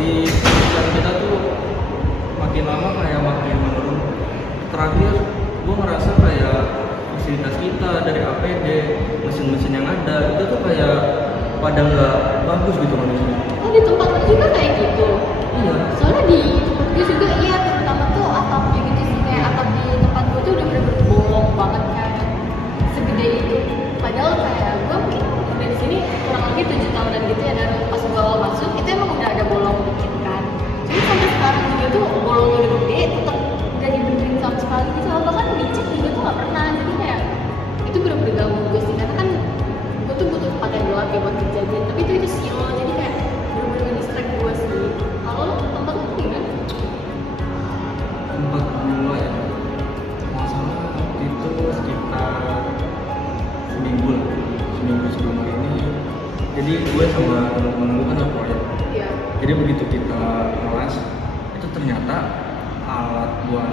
di pekerjaan kita tuh makin lama kayak makin menurun. Terakhir gue ngerasa kayak fasilitas kita dari APD, mesin-mesin yang ada itu tuh kayak pada nggak bagus gitu manusia. Oh, di tempat lu juga kayak gitu? Iya. Soalnya di tempat gue juga iya, terutama tuh atapnya gitu sih, kayak atap di tempat gue tuh udah bener-bener bolong banget kayak segede itu. Padahal kayak gue udah di sini kurang lebih 7 tahunan gitu ya, dan pas gue awal masuk itu emang udah ada bolong dikit kan. Jadi sampai sekarang juga tuh bolongnya udah gede, tetap gak dibenerin sama sekali gitu. Bahkan dicek juga tuh gak pernah. Jadi kayak itu bener-bener ganggu gue sih, karena kan gue tuh butuh tempat yang gelap ya buat kejadian, tapi itu silo, jadi kayak bener-bener nge-distract gue sih. Kalau lo tempat lo gimana? Tempat gua ya, masalah waktu itu sekitar seminggu sebelum hari ini. Jadi gue sama teman-teman gue kan ada proyek. Iya. Jadi begitu kita ngelas, itu ternyata alat buat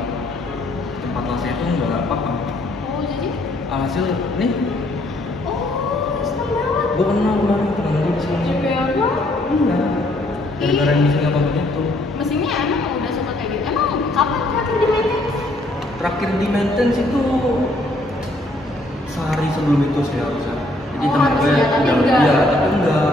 tempat lasnya itu nggak apa-apa. Oh, jadi? Alhasil nih, Oh, seneng banget. gue kenal kemarin temen gue di sini. JPL lo? Iya. Gara-gara yang bisa nggak bagus itu. Mesinnya emang udah suka kayak gitu? Emang kapan terakhir di maintenance? Terakhir di maintenance itu sehari sebelum itu sih harusnya. Jadi Oh, temen gue harusnya, tapi udah enggak. iya, tapi enggak.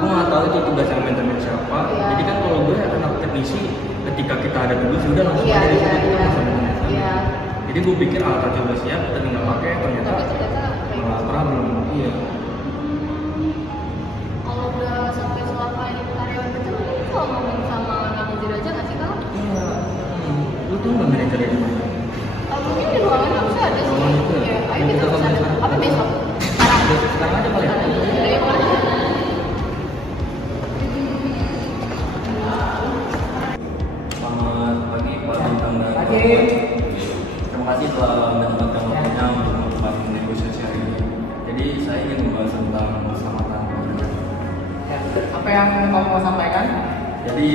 Gue nggak tahu itu tugas yang maintenance siapa. Iya. Jadi kan kalau gue anak teknisi, ketika kita ada tugas sudah langsung Iya, aja di iya, situ kita iya. langsung maintenance. Iya. Jadi gue pikir alat aja udah siap, tapi nggak pakai ternyata Tapi ternyata kayak malah gitu. problem. Iya. Kalau udah sampai selama ini karyawan betul, mungkin kalau ngomong sama manajer aja nggak sih kak? Iya. Lu tuh nggak manajer di mana? Mungkin di ruangan harusnya ada sih. Ruangan itu ya? Iya, ayo Yang kita kita kesana. sama sekarang. Apa besok? Sekarang. Sekarang aja kali ya. Ayo, boleh. Selamat pagi Pak Bintang dan Pagi. Terima kasih telah menyempatkan waktunya untuk melakukan negosiasi hari ini. Jadi saya ingin membahas tentang keselamatan pekerja. Ya, apa yang kamu mau sampaikan? Jadi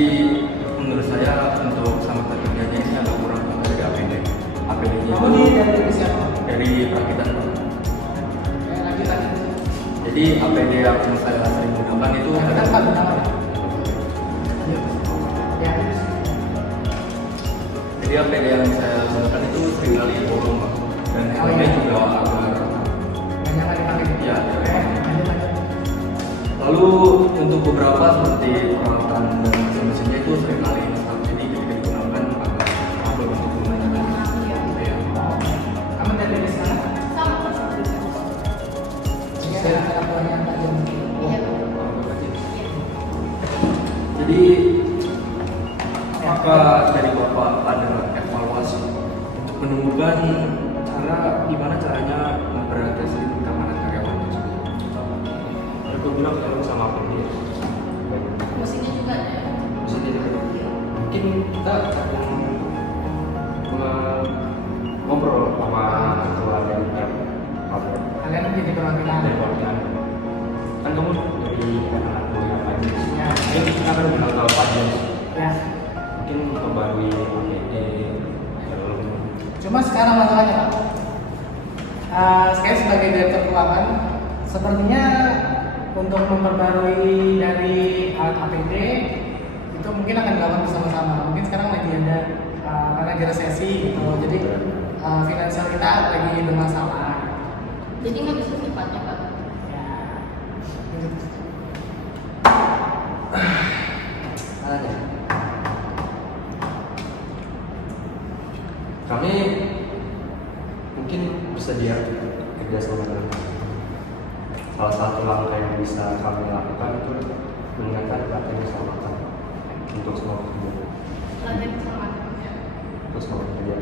menurut saya untuk keselamatan pekerja ini agak kurang dari APD. APD-nya Kamu itu dari siapa? dari perakitan Pak. Lanjut lagi. Jadi APD yang saya sering gunakan itu Yang kita Pak benar ya? Ya. Jadi APD yang saya gunakan itu seringkali bolong Pak. Dan Oh, helmnya iya. juga agak Banyak lagi pakai. ya. Oke, lanjut lagi. Lalu untuk beberapa seperti peralatan dan mesin-mesinnya itu seringkali rusak. Jadi ketika digunakan agak trouble untuk menggunakan. Iya. Ya. Kamu dari sana? Sama pas itu. Sehingga ada tuanya aja mungkin. Iya. Jadi apakah dari Bapak ada evaluasi untuk menemukan gimana caranya memberantas keamanan karyawan tersebut? Aku bilang kalau sama apa dia? Mesinnya juga ada. Maksudnya mungkin kita akan ngobrol sama ketua dari pabrik Kalian jadi perwakilan. dari perwakilan. Kan kamu dari anak kuliah Pak Jens. Ya. Mungkin kita akan bilang ke Pak Jens. Ya. Mungkin memperbarui APD dalam. Cuma sekarang masalahnya Pak. Saya sebagai direktur keuangan sepertinya untuk memperbarui dari alat APD itu mungkin akan dilakukan bersama-sama. Mungkin sekarang lagi ada karena lagi resesi gitu, jadi finansial kita lagi bermasalah. Jadi nggak bisa secepatnya kak. Ya. Kami mungkin bersedia kerja sama dengan salah satu langkah yang bisa kami lakukan itu meningkatkan pelatihan keselamatan untuk semua pekerja. Latihan keselamatan. Untuk semua pekerja.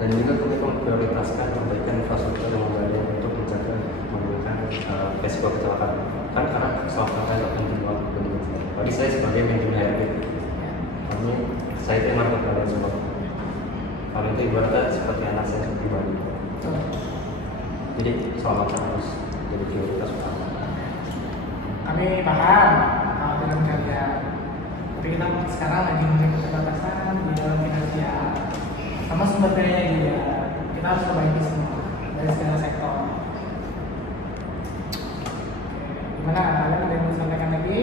Dan juga kami memprioritaskan perbaikan infrastruktur yang memadai untuk mencegah menimbulkan resiko kecelakaan. Kan karena keselamatan itu penting banget bagi saya sebagai manajemen HRD. Saya terima kasih kalian semua. Kami itu ibaratnya seperti anak saya pribadi. Jadi keselamatan harus jadi prioritas utama. Kami paham dengan kalian, tapi kita sekarang lagi mencari keterbatasan di dalam kinerja sama sumber dayanya juga. Kita harus perbaiki semua dari segala sektor. Gimana kalian ada yang mau sampaikan lagi?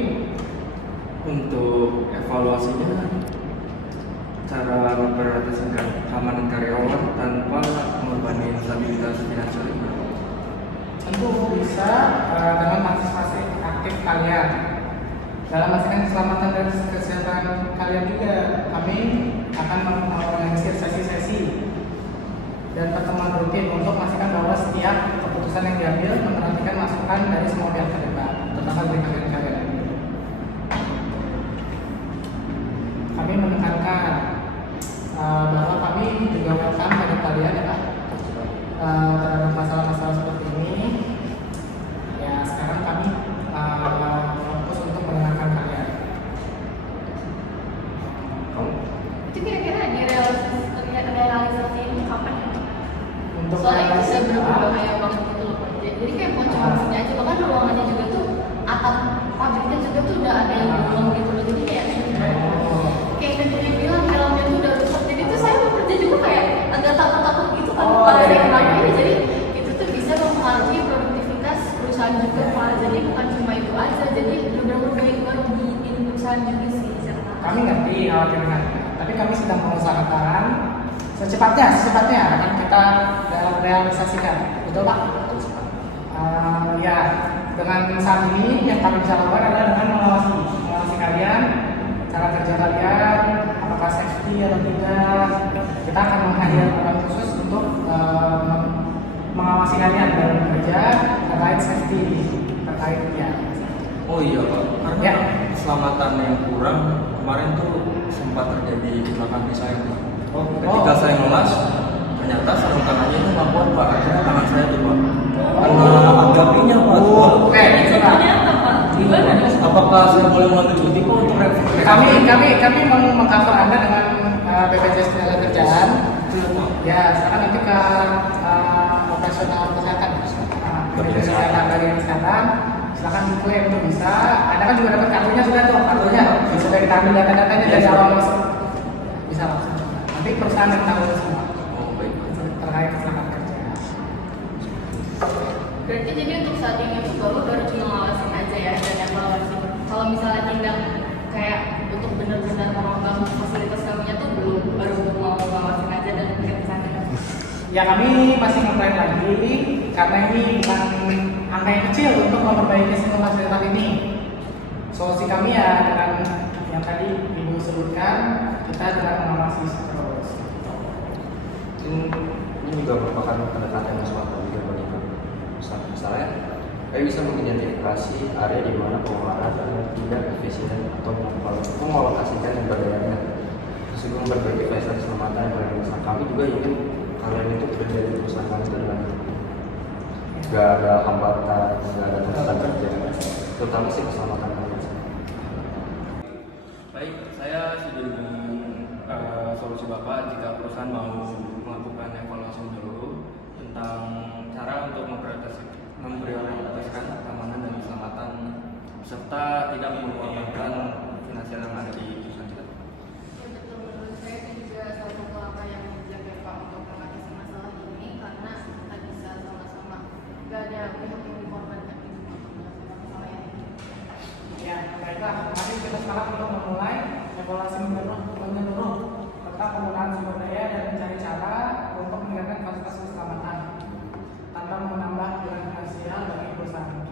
evaluasinya cara memprioritaskan keamanan karyawan tanpa mengorbankan stabilitas finansial. Tentu bisa dengan partisipasi aktif kalian dalam memastikan keselamatan dan kesehatan kalian juga. Kami akan mengorganisir sesi-sesi dan pertemuan rutin untuk memastikan bahwa setiap keputusan yang diambil memperhatikan masukan dari semua pihak terlibat, terutama dari kalian. Kami menekankan bahwa kami juga welcome pada kalian ya Pak, terhadap masalah-masalah seperti ini. Ya sekarang kami fokus untuk mendengarkan kalian. Itu kira-kira realisasi ini kapan? Untuk Soalnya itu realisasi- udah berbahaya banget gitu loh Pak. Jadi kayak bukan cuma mesinnya aja, bahkan ruangannya juga tuh atap pabriknya juga tuh udah ada yang bolong gitu loh. Jadi kayak yang bilang helmnya tuh udah rusak. Jadi tuh saya bekerja juga kayak agak takut-takut gitu kan. Kalau saya kenapa ini, jadi itu tuh bisa mempengaruhi produktivitas perusahaan juga Pak. Jadi bukan cuma itu aja, jadi benar-benar baik buat di perusahaan juga sih. Kami ngerti khawatiran, tapi kami sedang mengusahakan secepatnya akan kita realisasikan. Betul Pak? Ya, dengan saat ini yang kami bisa lakukan adalah dengan mengawasi kalian, cara kerja kalian, apakah safety atau tidak. Kita akan meng-hire orang khusus untuk mengawasi kalian dalam bekerja terkait safety, terkait ya. Oh iya Pak, karena Ya. keselamatan yang kurang kemarin tuh sempat terjadi kecelakaan di saya Pak. Ketika Oh. saya ngelas, ternyata sarung tangannya itu nggak kuat Pak. Akhirnya tangan saya tuh Pak kena agapinya Pak. Oke, coba. Contohnya apa Pak? Gimana? Apakah saya boleh mengambil cuti Pak untuk revisi? Kami mau mengcover Anda dengan BPJS Ketenagakerjaan. Ya, sekarang nanti ke operasional kesehatan. BPJS Kesehatan bagian kesehatan. Silakan diklaim itu bisa. Anda kan juga dapat kartunya sudah tuh, kartunya sudah kita ambil data-datanya dari awal masuk. Bisa langsung. Nanti perusahaan yang tahu semua Oh baik. terkait kecelakaan kerja. Berarti jadi untuk saat ini tuh Bapak baru cuma ngawasin aja ya dan evaluasi. Kalau misalnya tindak kayak untuk benar-benar mengembang fasilitas kaminya tuh belum, baru mau ngawasin aja dan pikir sana. Ya kami masih nge-plan lagi karena ini bukan angka yang kecil untuk memperbaiki semua fasilitas ini. Solusi kami ya dengan yang tadi Ibu sebutkan, kita dengan mengawasi terus. Ini juga merupakan pendekatan yang masuk akal juga bagi kami. Misalnya, kami bisa mengidentifikasi area di mana pengeluaran tidak efisien atau mengalokasikan yang berdayanya. Sebelum berbagi fasilitas keselamatan yang paling kami juga ingin kalian itu bekerja di perusahaan kami dengan nggak ada hambatan, nggak ada tuntutan kerja, terutama sih keselamatan kalian. Baik, saya setuju dengan solusi Bapak jika perusahaan mau melakukan evaluasi dulu tentang cara untuk memprioritaskan keamanan dan keselamatan serta tidak mengorbankan finansial yang ada di perusahaan kita. Ya betul, menurut saya itu juga salah satu langkah yang menjaga Pak untuk mengatasi masalah ini karena kita bisa sama-sama gak ada pihak yang dikorbankan gitu Pak untuk menyelesaikan masalah ini. Ya, baiklah. Mari kita sekarang untuk memulai evaluasi menyeluruh tentang penggunaan sumber daya dan mencari cara untuk meningkatkan fasilitas keselamatan tanpa menambah beban finansial bagi perusahaan.